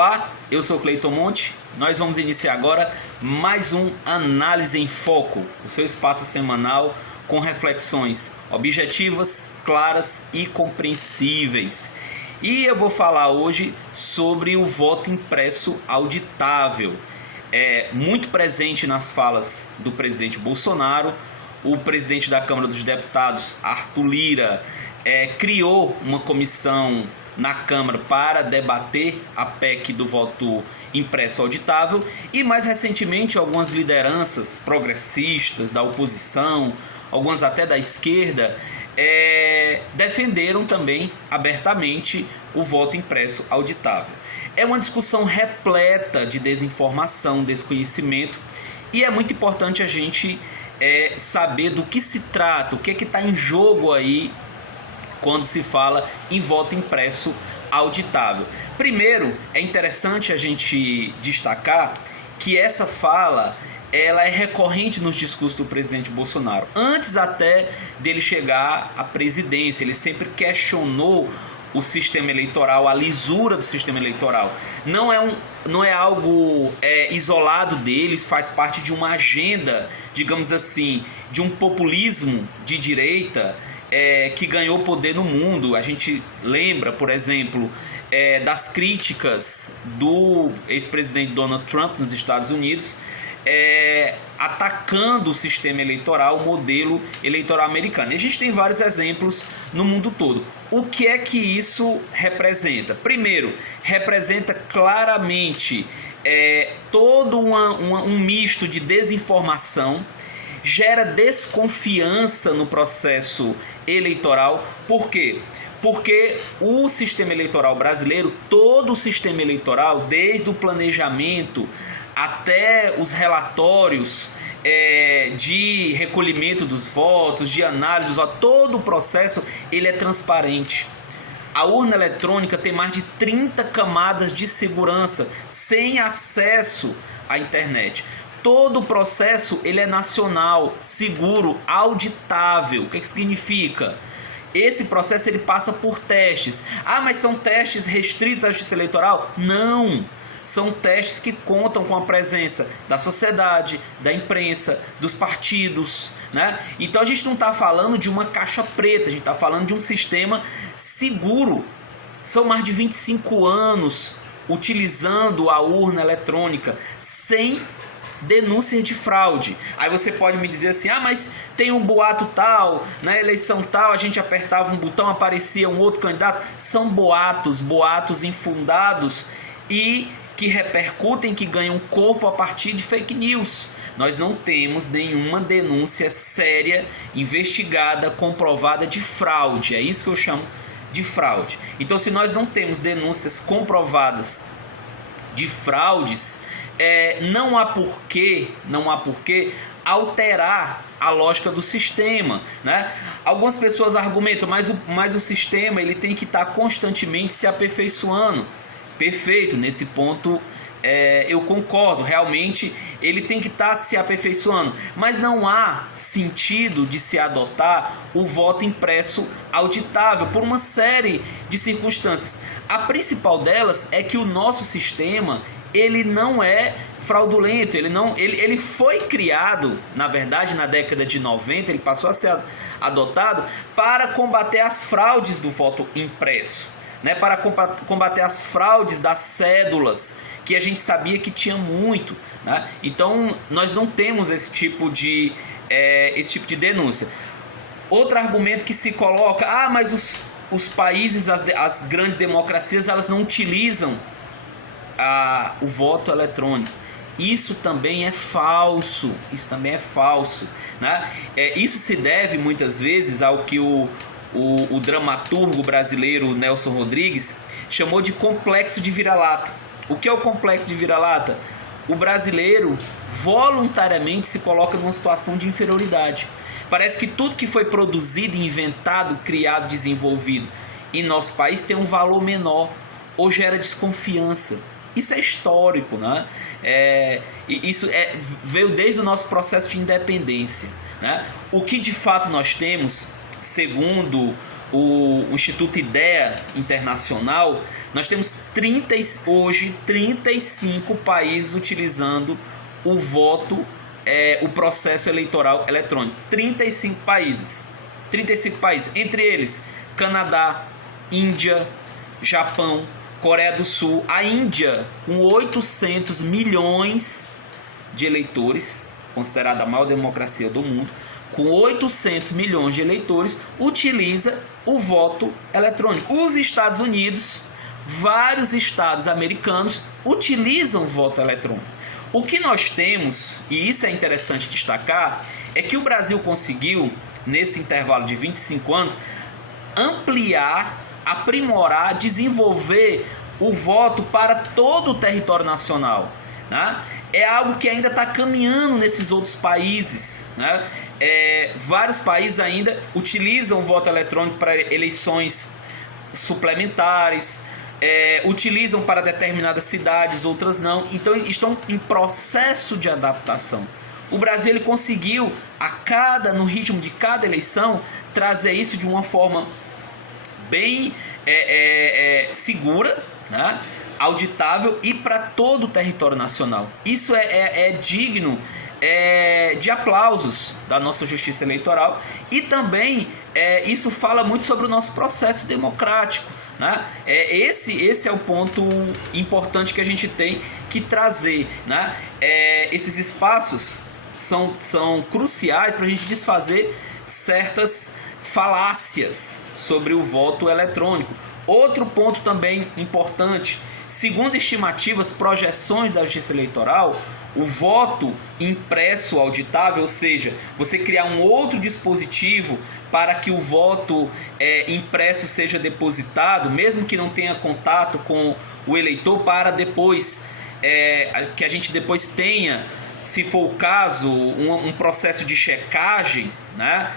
Olá, eu sou Cleiton Monte. Nós vamos iniciar agora mais um Análise em Foco, o seu espaço semanal com reflexões objetivas, claras e compreensíveis. E eu vou falar hoje sobre o voto impresso auditável. Muito presente nas falas do presidente Bolsonaro. O presidente da Câmara dos Deputados, Arthur Lira, criou uma comissão na Câmara para debater a PEC do voto impresso auditável e mais recentemente algumas lideranças progressistas da oposição, algumas até da esquerda, defenderam também abertamente o voto impresso auditável. É uma discussão repleta de desinformação, desconhecimento, e é muito importante a gente saber do que se trata, o que está em jogo aí quando se fala em voto impresso auditável. Primeiro, é interessante a gente destacar que essa fala ela é recorrente nos discursos do presidente Bolsonaro. Antes até dele chegar à presidência, ele sempre questionou o sistema eleitoral, a lisura do sistema eleitoral. Não é algo isolado deles, faz parte de uma agenda, digamos assim, de um populismo de direita que ganhou poder no mundo. A gente lembra, por exemplo, das críticas do ex-presidente Donald Trump nos Estados Unidos, atacando o sistema eleitoral, o modelo eleitoral americano. E a gente tem vários exemplos no mundo todo. O que é que isso representa? Primeiro, representa claramente todo um misto de desinformação, gera desconfiança no processo eleitoral. Por quê? Porque o sistema eleitoral brasileiro, todo o sistema eleitoral, desde o planejamento até os relatórios de recolhimento dos votos, de análise dos votos, todo o processo ele é transparente. A urna eletrônica tem mais de 30 camadas de segurança, sem acesso à internet. Todo o processo ele é nacional, seguro, auditável. O que significa? Esse processo ele passa por testes. Mas são testes restritos à justiça eleitoral? Não! São testes que contam com a presença da sociedade, da imprensa, dos partidos, né? Então a gente não está falando de uma caixa preta, a gente está falando de um sistema seguro. São mais de 25 anos utilizando a urna eletrônica sem denúncia de fraude. Aí você pode me dizer assim, mas tem um boato tal, na eleição tal a gente apertava um botão, aparecia um outro candidato. São boatos infundados e que repercutem, que ganham corpo a partir de fake news. Nós não temos nenhuma denúncia séria, investigada, comprovada de fraude. É isso que eu chamo de fraude. Então, se nós não temos denúncias comprovadas de fraudes, não há porquê alterar a lógica do sistema, né? Algumas pessoas argumentam, mas o sistema ele tem que estar constantemente se aperfeiçoando. Perfeito, nesse ponto eu concordo, realmente ele tem que estar se aperfeiçoando, mas não há sentido de se adotar o voto impresso auditável por uma série de circunstâncias. A principal delas é que o nosso sistema ele não é fraudulento, ele foi criado, na verdade, na década de 90, ele passou a ser adotado para combater as fraudes do voto impresso, né, para combater as fraudes das cédulas, que a gente sabia que tinha muito, né? Então nós não temos esse tipo de denúncia. Outro argumento que se coloca, mas os países, as grandes democracias, elas não utilizam o voto eletrônico. Isso também é falso, né? Isso se deve muitas vezes ao que o dramaturgo brasileiro Nelson Rodrigues chamou de complexo de vira-lata. O que é o complexo de vira-lata? O brasileiro voluntariamente se coloca numa situação de inferioridade. Parece que tudo que foi produzido, inventado, criado, desenvolvido em nosso país tem um valor menor ou gera desconfiança. Isso é histórico, né? Isso veio desde o nosso processo de independência, né? O que de fato nós temos, segundo o Instituto IDEA Internacional, nós temos hoje 35 países utilizando o voto, o processo eleitoral eletrônico. 35 países. 35 países. Entre eles, Canadá, Índia, Japão, Coreia do Sul. A Índia, com 800 milhões de eleitores, considerada a maior democracia do mundo, com 800 milhões de eleitores, utiliza o voto eletrônico. Os Estados Unidos, vários estados americanos utilizam o voto eletrônico. O que nós temos, e isso é interessante destacar, é que o Brasil conseguiu, nesse intervalo de 25 anos, ampliar, aprimorar, desenvolver o voto para todo o território nacional, né? É algo que ainda está caminhando nesses outros países, né? Vários países ainda utilizam o voto eletrônico para eleições suplementares, utilizam para determinadas cidades, outras não. Então estão em processo de adaptação. O Brasil ele conseguiu, no ritmo de cada eleição, trazer isso de uma forma bem segura, né? Auditável e para todo o território nacional. Isso é digno de aplausos da nossa justiça eleitoral, e também isso fala muito sobre o nosso processo democrático, né? Esse é o ponto importante que a gente tem que trazer, né? Esses espaços são cruciais para a gente desfazer certas falácias sobre o voto eletrônico. Outro ponto também importante: segundo estimativas, projeções da Justiça Eleitoral, o voto impresso auditável, ou seja, você criar um outro dispositivo para que o voto impresso seja depositado, mesmo que não tenha contato com o eleitor, para depois que a gente depois tenha, se for o caso, um processo de checagem, né?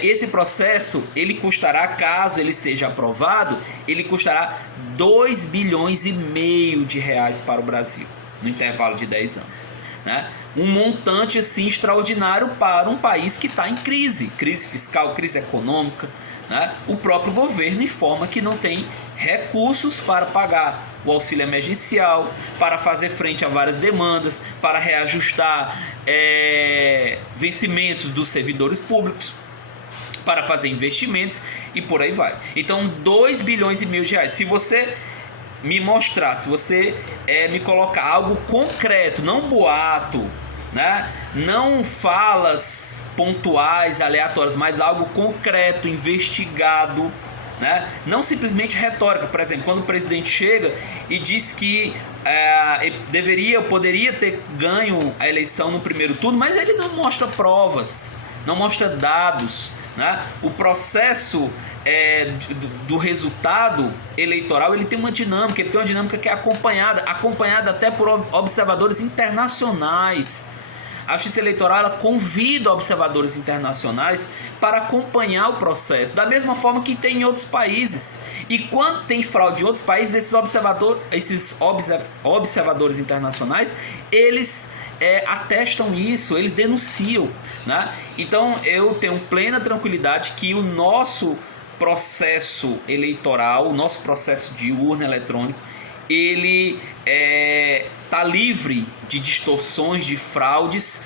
Esse processo, ele custará, caso ele seja aprovado, ele custará 2 bilhões e meio de reais para o Brasil, no intervalo de 10 anos, né? Um montante assim extraordinário para um país que está em crise fiscal, crise econômica, né? O próprio governo informa que não tem recursos para pagar o auxílio emergencial, para fazer frente a várias demandas, para reajustar vencimentos dos servidores públicos, para fazer investimentos e por aí vai. Então 2 bilhões e meio de reais. Se você me mostrar, se você me colocar algo concreto, não boato, né? Não falas pontuais, aleatórias, mas algo concreto, investigado, né? Não simplesmente retórica. Por exemplo, quando o presidente chega e diz que poderia ter ganho a eleição no primeiro turno, mas ele não mostra provas, não mostra dados, né? O processo do resultado eleitoral, ele tem uma dinâmica, que é acompanhada até por observadores internacionais. A Justiça Eleitoral, ela convida observadores internacionais para acompanhar o processo, da mesma forma que tem em outros países. E quando tem fraude em outros países, esses observadores internacionais, eles atestam isso, eles denunciam, né? Então eu tenho plena tranquilidade que o nosso processo eleitoral, o nosso processo de urna eletrônico, ele está livre de distorções, de fraudes,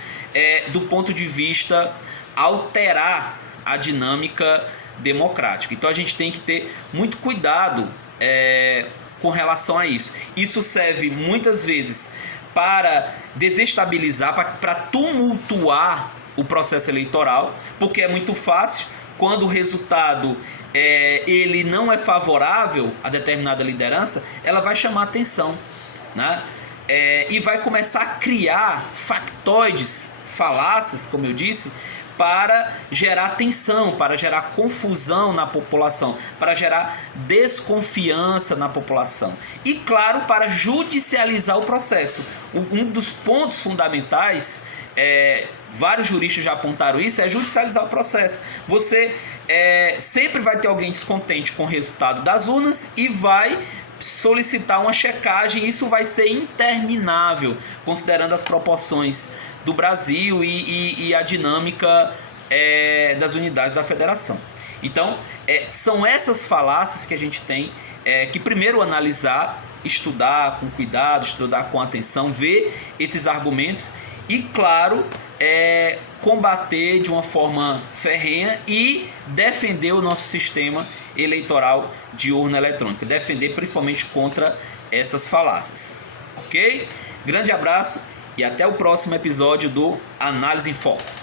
do ponto de vista alterar a dinâmica democrática. Então a gente tem que ter muito cuidado com relação a isso. Isso serve muitas vezes para desestabilizar, para tumultuar o processo eleitoral, porque é muito fácil, quando o resultado ele não é favorável a determinada liderança, ela vai chamar atenção, né? E vai começar a criar factoides, falácias, como eu disse, para gerar tensão, para gerar confusão na população, para gerar desconfiança na população e, claro, para judicializar o processo. Um dos pontos fundamentais, vários juristas já apontaram isso, é judicializar o processo. Você sempre vai ter alguém descontente com o resultado das urnas e vai solicitar uma checagem. Isso vai ser interminável, considerando as proporções do Brasil e a dinâmica das unidades da federação. Então, são essas falácias que a gente tem que primeiro analisar, estudar com cuidado, estudar com atenção, ver esses argumentos e, claro, combater de uma forma ferrenha e defender o nosso sistema eleitoral de urna eletrônica, defender principalmente contra essas falácias, ok? Grande abraço e até o próximo episódio do Análise em Foco.